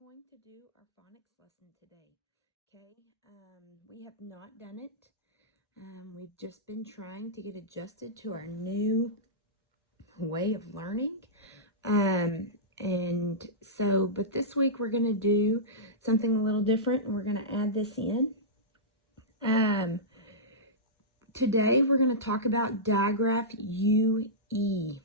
going to do our phonics lesson today. Okay, we have not done it. We've just been trying to get adjusted to our new way of learning. But this week we're going to do something a little different, and we're going to add this in. Today we're going to talk about diagraph UE.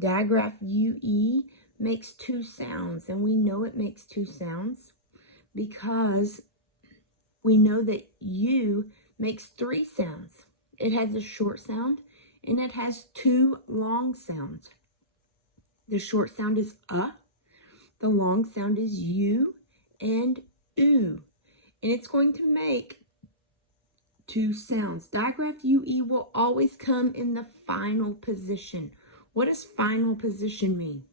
Diagraph UE makes two sounds, and we know it makes two sounds because we know that U makes three sounds. It has a short sound and it has two long sounds. The short sound is the long sound is U and oo, and it's going to make two sounds. Diagraph UE will always come in the final position. What does final position mean?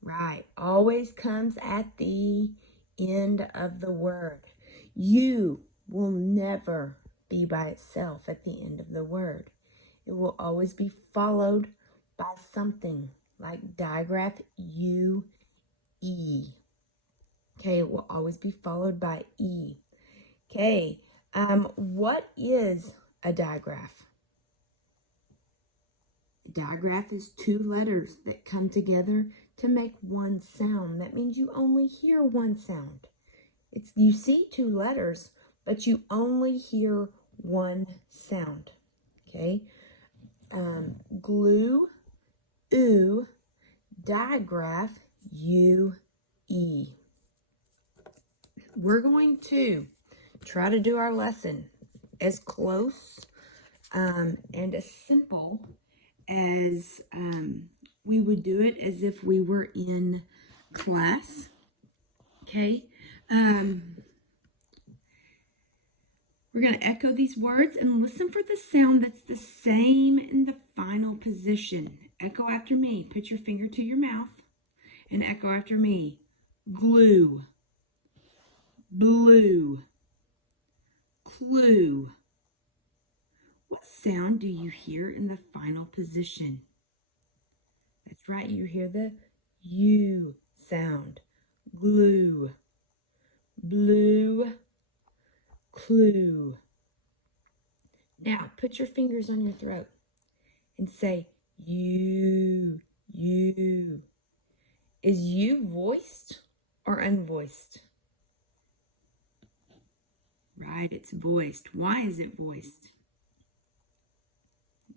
Right, always comes at the end of the word. U will never be by itself at the end of the word. It will always be followed by something like diagraph UE. Okay, it will always be followed by E. Okay, what is a diagraph? A diagraph is two letters that come together to make one sound. That means you only hear one sound. You see two letters, but you only hear one sound. Okay, glue, oo, diagraph, UE. We're going to try to do our lesson as close and as simple as we would do it as if we were in class. Okay. We're going to echo these words and listen for the sound that's the same in the final position. Echo after me. Put your finger to your mouth and echo after me. Glue, blue, clue. What sound do you hear in the final position? That's right, you hear the U sound. Glue, blue, clue. Now, put your fingers on your throat and say, U. Is U voiced or unvoiced? Right, it's voiced. Why is it voiced?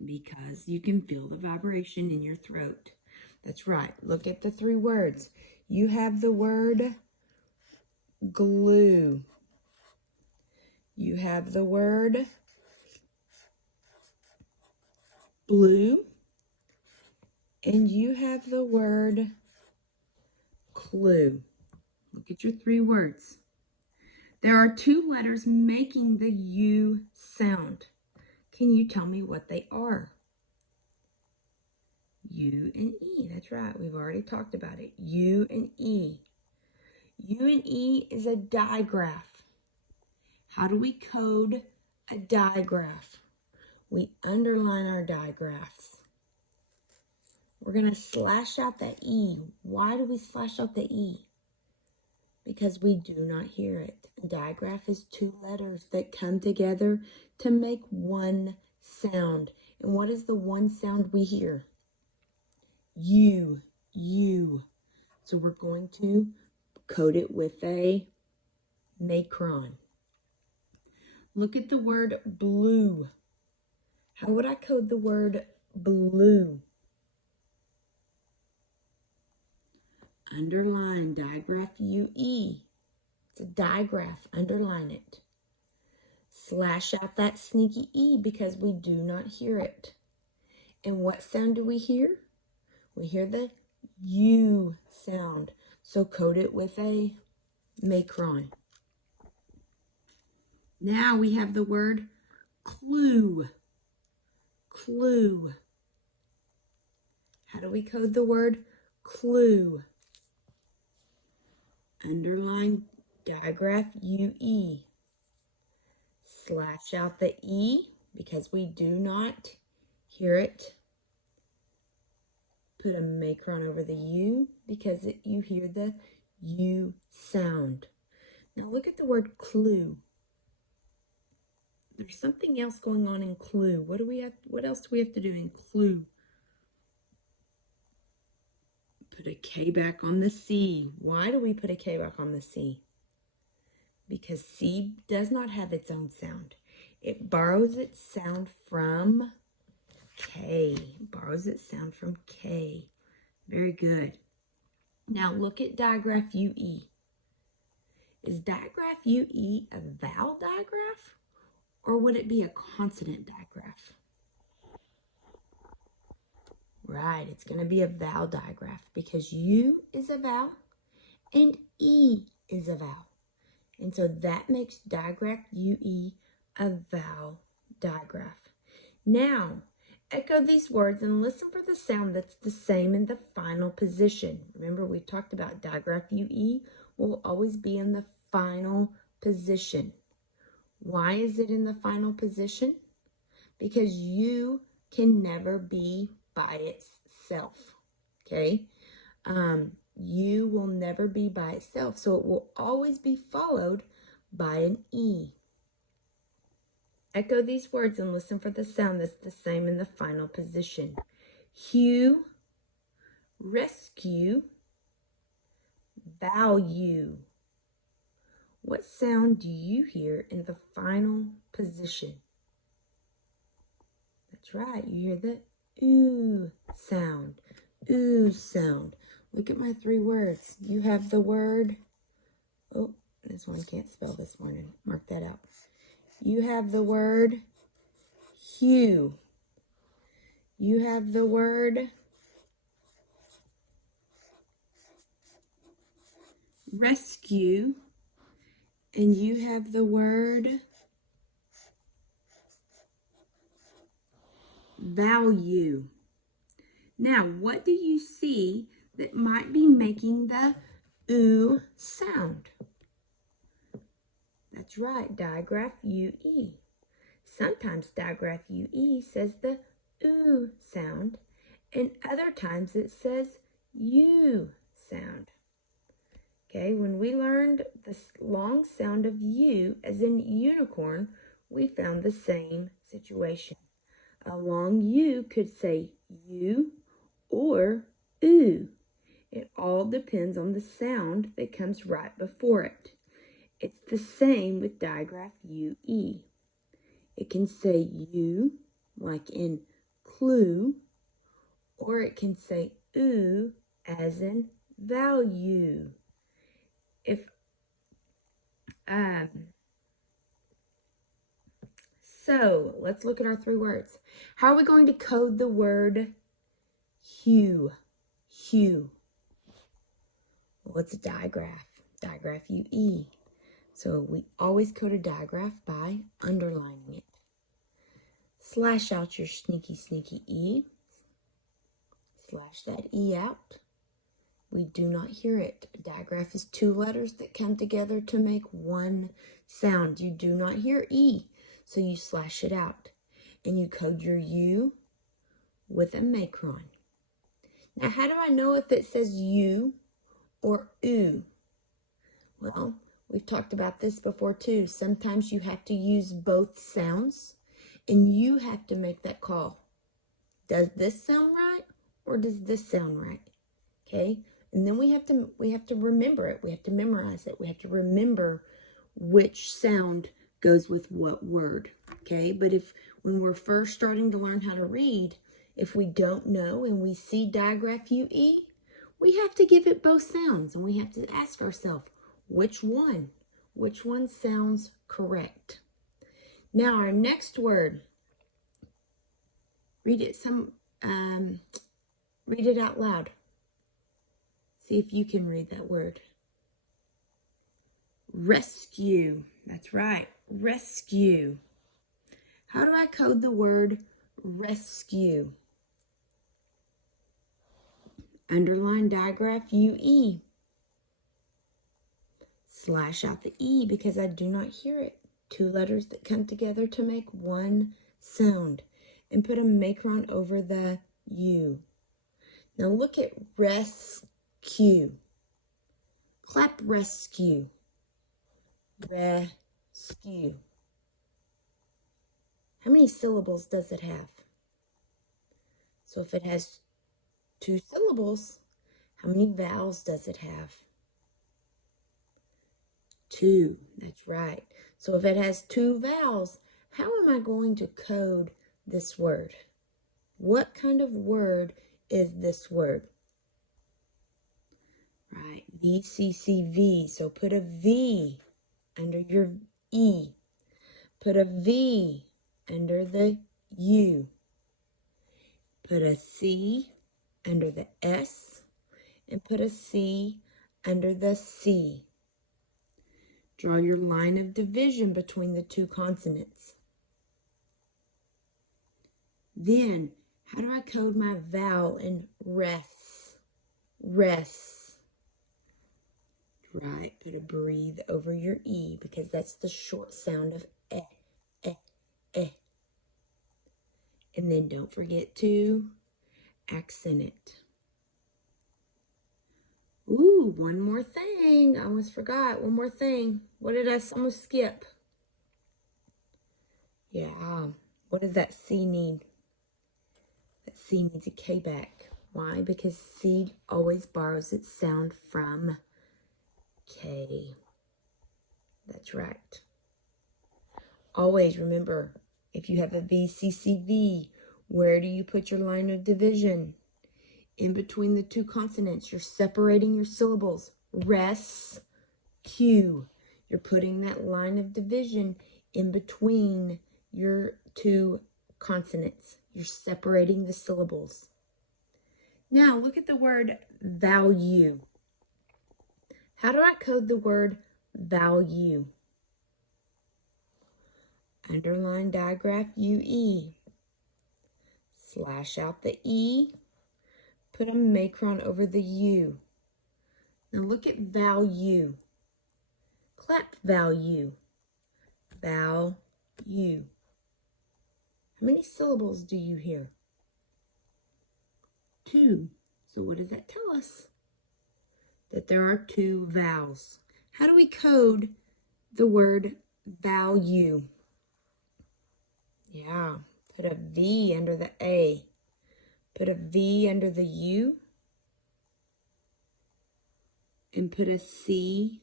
Because you can feel the vibration in your throat. That's right. Look at the three words. You have the word glue. You have the word blue. And you have the word clue. Look at your three words. There are two letters making the U sound. Can you tell me what they are? U and E. That's right. We've already talked about it. U and E. U and E is a diagraph. How do we code a diagraph? We underline our diagraphs. We're going to slash out the E. Why do we slash out the E? Because we do not hear it. A diagraph is two letters that come together to make one sound. And what is the one sound we hear? U. So we're going to code it with a macron. Look at the word blue. How would I code the word blue? Underline diagraph UE. It's a diagraph. Underline it. Slash out that sneaky E because we do not hear it. And what sound do we hear? We hear the U sound. So code it with a macron. Now we have the word clue. Clue. How do we code the word clue? Underline diagraph UE. Slash out the E because we do not hear it. Put a macron over the U because you hear the U sound. Now look at the word clue. There's something else going on in clue. What else do we have to do in clue? Put a K back on the C. Why do we put a K back on the C? Because C does not have its own sound. It borrows its sound from K. Borrows its sound from K. Very good. Now look at diagraph UE. Is diagraph UE a vowel diagraph, or would it be a consonant diagraph? Right, it's going to be a vowel diagraph because U is a vowel and E is a vowel. And so that makes diagraph UE a vowel diagraph. Now, echo these words and listen for the sound that's the same in the final position. Remember, we talked about diagraph UE will always be in the final position. Why is it in the final position? Because U can never be by itself, okay? U will never be by itself, so it will always be followed by an E. Echo these words and listen for the sound that's the same in the final position. Hue, rescue, value. What sound do you hear in the final position? That's right, you hear the ooh sound. Ooh sound. Look at my three words. You have the word, oh, this one can't spell this morning. Mark that out. You have the word hue. You have the word rescue. And you have the word value. Now, what do you see that might be making the ooh sound? That's right, diagraph UE. Sometimes diagraph UE says the ooh sound, and other times it says U sound. Okay, when we learned the long sound of U, as in unicorn, we found the same situation. A long U could say U or ooh. It all depends on the sound that comes right before it. It's the same with diagraph UE. It can say U, like in clue, or it can say ooh, as in value. So let's look at our three words. How are we going to code the word hue? Hue. Well, it's a diagraph. Diagraph UE. So we always code a diagraph by underlining it. Slash out your sneaky E. Slash that E out. We do not hear it. A diagraph is two letters that come together to make one sound. You do not hear E, so you slash it out. And you code your U with a macron. Now, how do I know if it says U or ooh? Well, we've talked about this before too. Sometimes you have to use both sounds, and you have to make that call. Does this sound right, or does this sound right? Okay? And then we have to remember it. We have to memorize it. We have to remember which sound goes with what word. Okay? But when we're first starting to learn how to read, if we don't know and we see diagraph UE, we have to give it both sounds, and we have to ask ourselves, which one sounds correct? Now our next word, read it out loud. See if you can read that word. Rescue. That's right, rescue. How do I code the word rescue? Underline diagraph UE. Slash out the E because I do not hear it. Two letters that come together to make one sound. And put a macron over the U. Now look at rescue. Clap rescue. Rescue. How many syllables does it have? So if it has 2 syllables, how many vowels does it have? 2. That's right. So if it has 2 vowels, how am I going to code this word? What kind of word is this word? Right, VCCV. So put a V under your E. Put a V under the U. Put a C under the S. And put a C under the C. Draw your line of division between the 2 consonants. Then, how do I code my vowel in res? Res. Right, put a breathe over your E because that's the short sound of eh, eh, eh. And then don't forget to accent it. Ooh, one more thing. I almost forgot. One more thing. What did I almost skip? Yeah. What does that C need? That C needs a K back. Why? Because C always borrows its sound from K. That's right. Always remember, if you have a VCCV, where do you put your line of division? In between the 2 consonants. You're separating your syllables. Res, Q. You're putting that line of division in between your 2 consonants. You're separating the syllables. Now look at the word value. How do I code the word value? Underline diagraph UE. Slash out the E. Put a macron over the U. Now look at value. Clap value. Value. How many syllables do you hear? 2. So what does that tell us? That there are 2 vowels. How do we code the word value? Yeah, put a V under the A. Put a V under the U. And put a C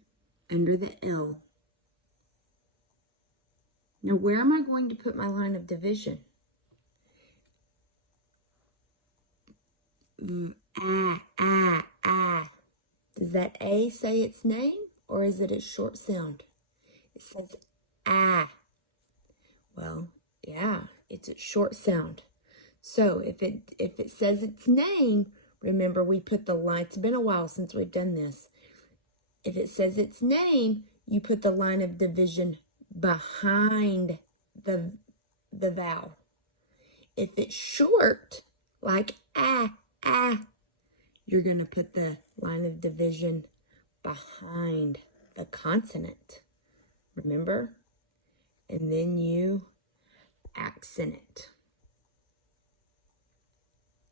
under the L. Now, where am I going to put my line of division? Ah. Does that A say its name, or is it a short sound? It says ah. Well, yeah, it's a short sound. So if it says its name, remember we put the line. It's been a while since we've done this. If it says its name, you put the line of division behind the vowel. If it's short, like ah, you're going to put the line of division behind the consonant. Remember? And then you accent it.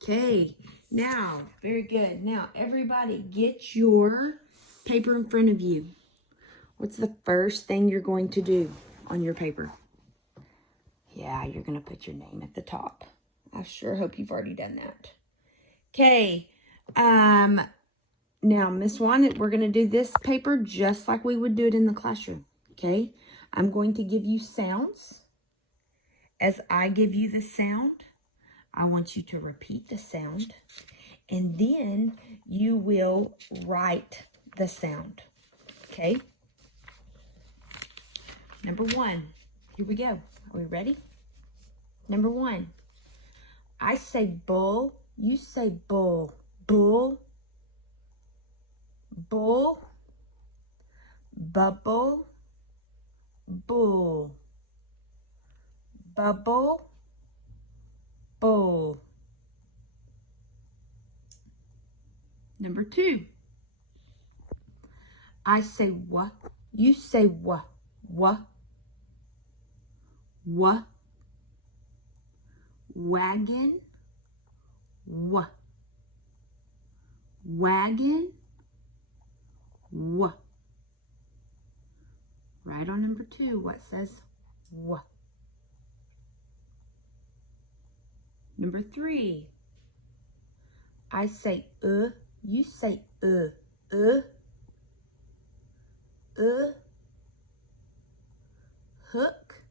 Okay, now, very good. Now, everybody get your paper in front of you. What's the first thing you're going to do on your paper? Yeah, you're going to put your name at the top. I sure hope you've already done that. Okay, now, Miss Juan, we're going to do this paper just like we would do it in the classroom, okay? I'm going to give you sounds. As I give you the sound, I want you to repeat the sound, and then you will write the sound, okay? Number 1, here we go. Are we ready? Number 1, I say bull, you say bull. Bull, bull, bubble, bull, bubble, bull. Number 2, I say what, you say what, wagon, wagon, W. Right on number 2, what says W? Number 3, I say you say hook,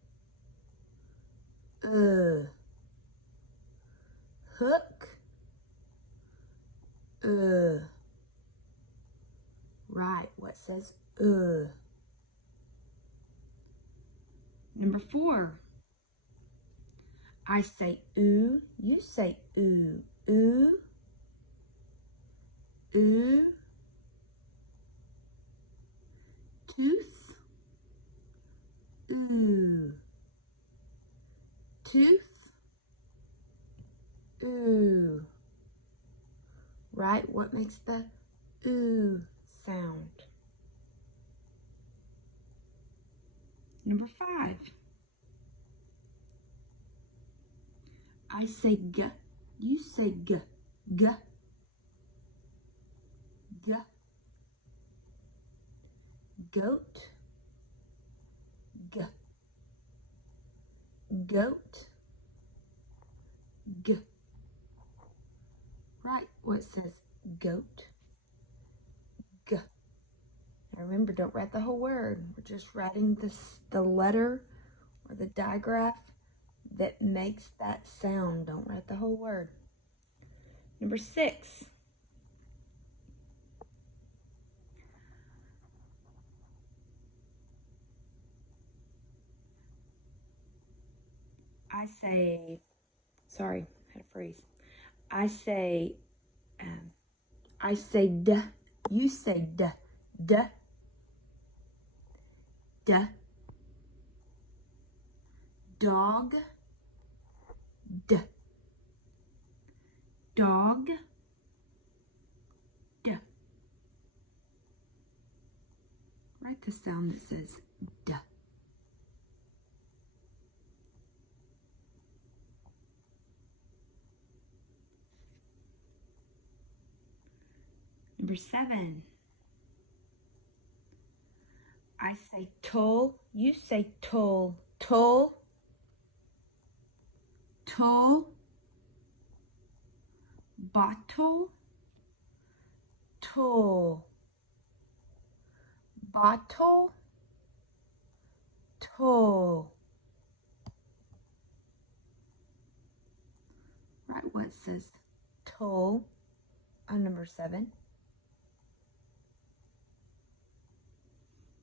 hook, right, what says Number 4, I say ooh, you say ooh, tooth, tooth, right, what makes the sound? Number 5, I say g, you say g, goat, goat, g. Right, what says goat? G. Now remember, don't write the whole word. We're just writing the letter or the digraph that makes that sound. Don't write the whole word. Number 6. I say, sorry, I had a freeze. I say d, you say d, dog, dog, d. Write the sound that says d. Number 7. I say tull, you say tull, tull, bottle, tull, bottle, tull. Right, what says tull on number 7.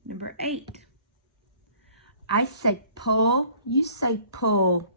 Number 8. I say pull, you say pull,